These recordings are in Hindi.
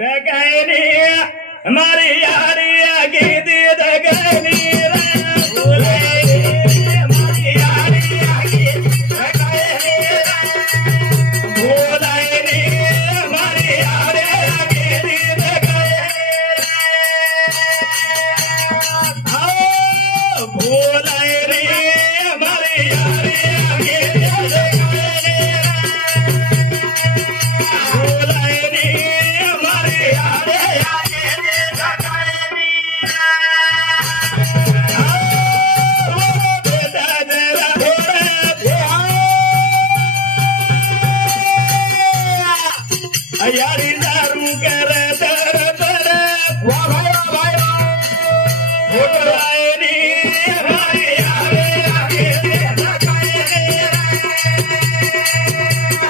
दगनी हमारी यारी आगे दे दगनी हमारी यारी आगे दगनी बोलानी हमारी यारी आगे दे दगनी बोलानी हमारी यारी आगे दे यारी दारू करे दर दर वाह भाई बोलानी हमारी यारी आगे दे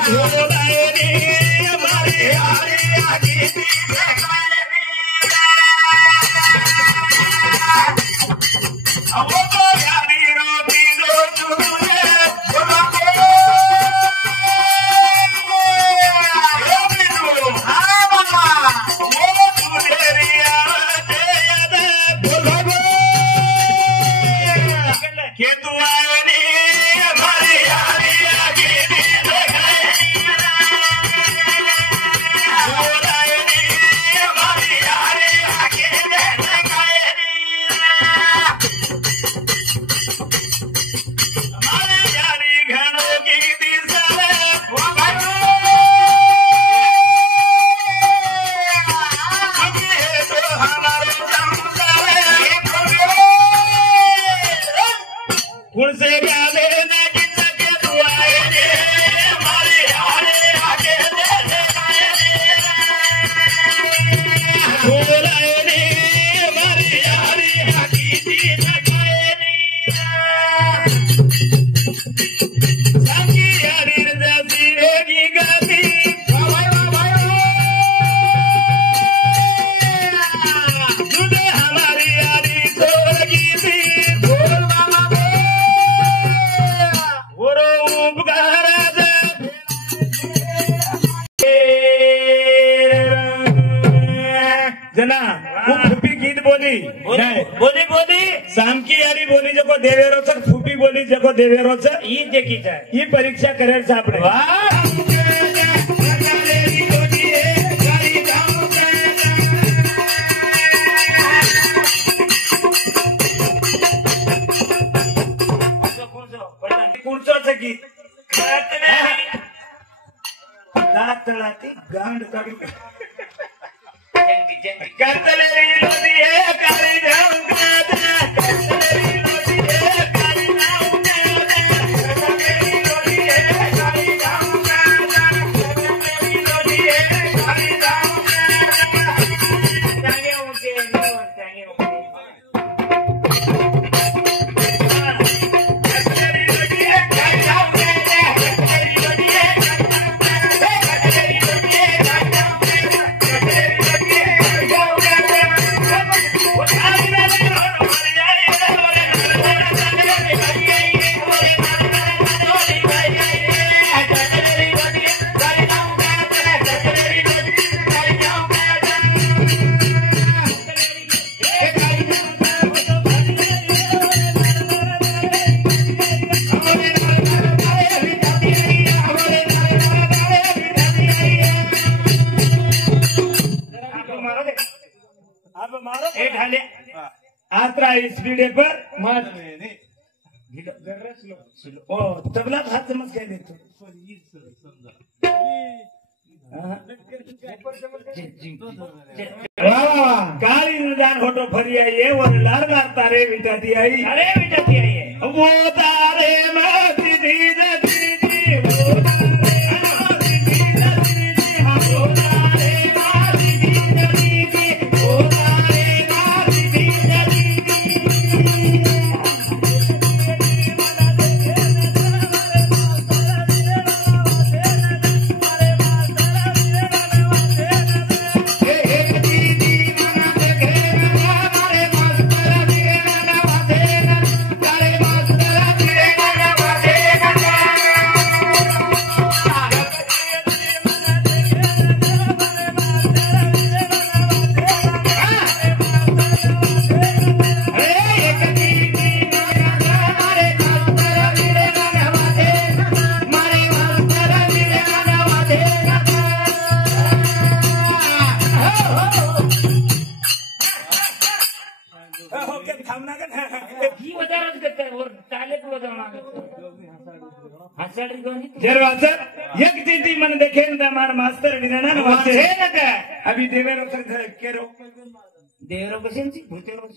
बोलानी हमारी यारी आगे दे अब तो यारी रोटी दो तुझे उनसे क्या लेने की सके दुआएं दे हमारे हारे आगे दे बोलाए रे हमारी यारी आगे दी लगाए रे संगी यारी जैसी रहेगी गति जुदे हमारी यारी छोड़गी थी जना फूफी गीत बोली बोली शाम की यारी बोली जको देवेरो छ फूफी बोली जको देवेरो छ ई देखी छ ई परीक्षा करे छ आपने कुणचो छ गीत दात तळाती गांड काढू करतलेरी लोदी है काली जाऊंगा करतलेरी लोदी है काली जाऊंगा करतलेरी लोदी है काली जाऊंगा करतलेरी लोदी है काली जाऊंगा टांगे ऊंचे टांगे ऊंचे करतलेरी लोदी है काली जाऊंगा करतलेरी लोदी है करतलेरी लोदी है काली जाऊंगा स्पीड पर ओ तबला हाथ समझ के देतो काली निदान होटो फरी आई है और लार लार तारे बिटा दी आई अरे बिटा दी आई है वो तारे मत दी जर वाचत एक चीटी मन देखे मार मास्तर विना वाचे अभी देवेरो केरो देवेरो कशी भूतेरो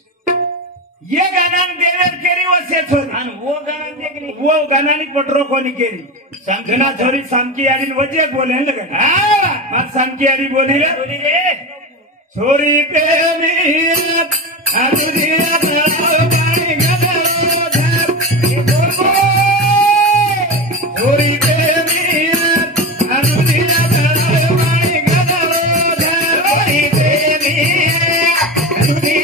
ये गाना देवेर केरी वसे छोरी आणि वो गाना देखली वो गाना नी पटरो कोणी केरी सांगना छोरी सामकी आडी वजे बोले लगन हां मार सामकी आडी बोली रे छोरी प्रेमी आदुरिया पाणी गदरो धर छोरी प्रेमी आदुरिया पाणी गदरो धर छोरी प्रेमी आदुरिया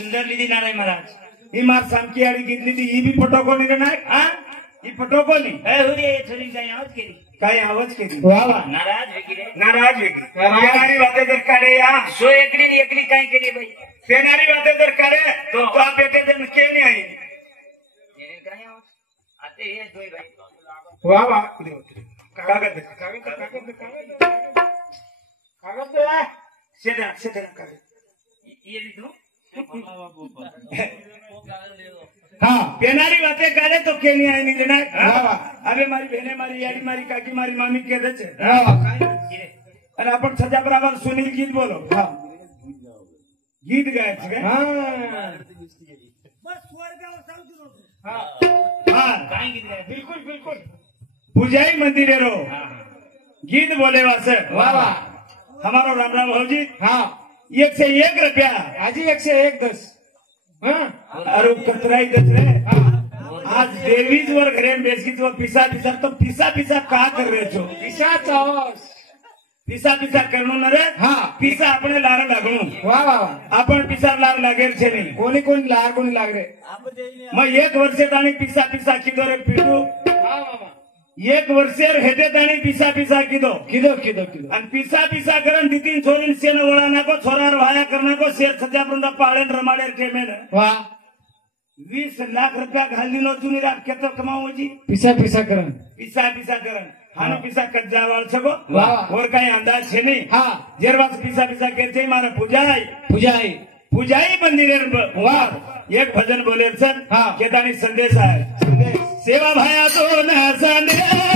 सुंदर लीधी नारायण महाराज ही मार सामकी आडी घेतली ती ही बी पटोकोनी का नाही हा ही पटोकोनी छोरी काही आवाज केली वा वा नाराज वेगळी पेनारी बातें जर करे या सो एकली काय केली बाई पेनारी बातें जर करे तो आप येते जन केली आहे काय आवाज आता हे जोई बाई वा वा कागद शेदा कागद ये लिखो हाँ पेनारी बातें करे तो केनी आई नहीं लेना अबे मारी बहने मारी यारी मारी काकी मारी मामी कहते छे अरे अपन सजा बराबर सुनील गीत बोलो हाँ गीत गाए छे हाँ हाँ गीत गाए बिल्कुल पूजाई मंदिर रो गीत बोले वासे वाह वाह हमारो राम राम भाजी हाँ 1 से 1 रुपया हाजी 1 से 1 10 अरे कतराई दस रे आज देवीज वर घरे बेसकी तो पिसा तो पिसा का कर रहे छो पिसा करनो न रे हाँ पिसा अपने लार लागणो वाह वाह अपन पिसा लार लागेर छे नहीं कोनी लार कोनी लाग रे मैं 1 वर्षे ताणी पिसा कीधो रे पीडू एक वर्षेर हेटे ताणी पिसा कीधो आणि पिसा करन दितीन छोरीन सेन वळा नाको छोरार वाया करनाको शेर सजापर्यंत पाळेन रमाडेर ठेमेन वाह 20 लाख रुपया घालनी नो चुनी रात केतो कमावजी पिसा करन हानो पीसा कज्जा वाल छको वाह। और कहीं अंदाज छे नहीं हाँ जेरवास पीसा पीसा के छे मारा पूजाई पूजाई पूजाई मंदिर वाह। एक भजन बोले सर हाँ। केतानी संदेश है सेवा भाया तो न संदेश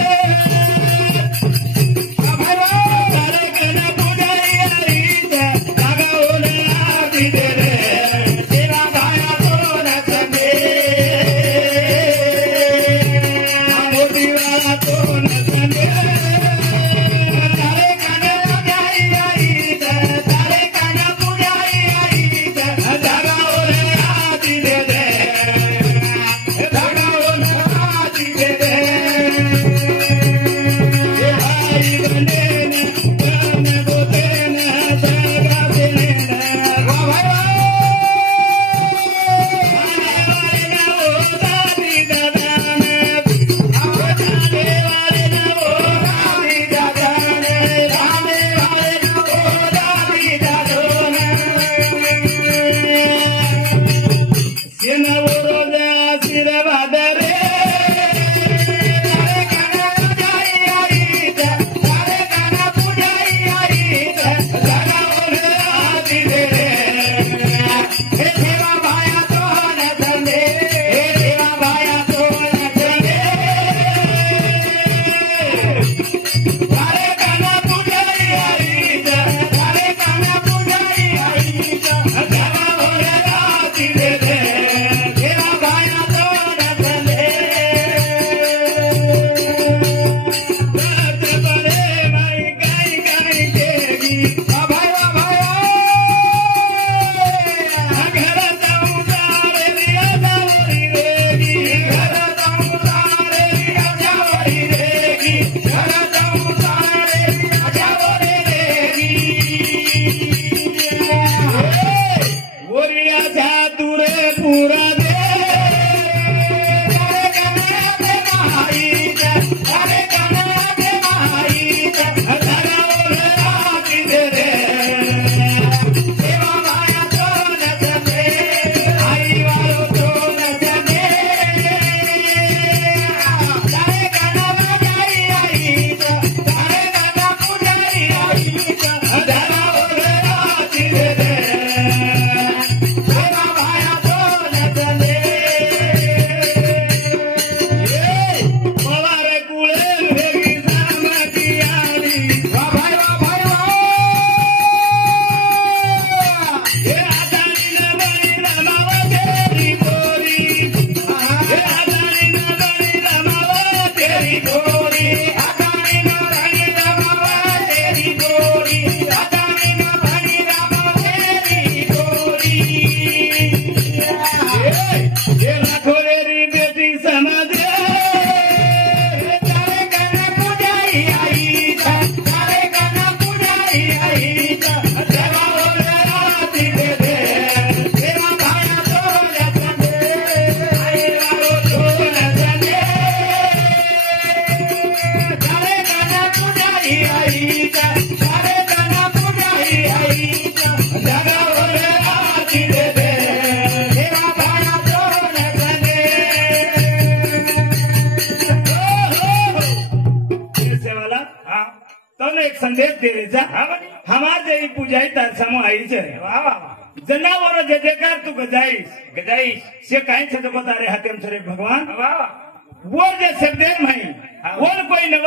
एक संदेश दे रहे हमारे जे पूजाई तार समो आई छे जनावरो जे जेकार तू गजाईस से काई छे तो तारे हाथेम छे भगवान वो जे शब्द में वो कोई नव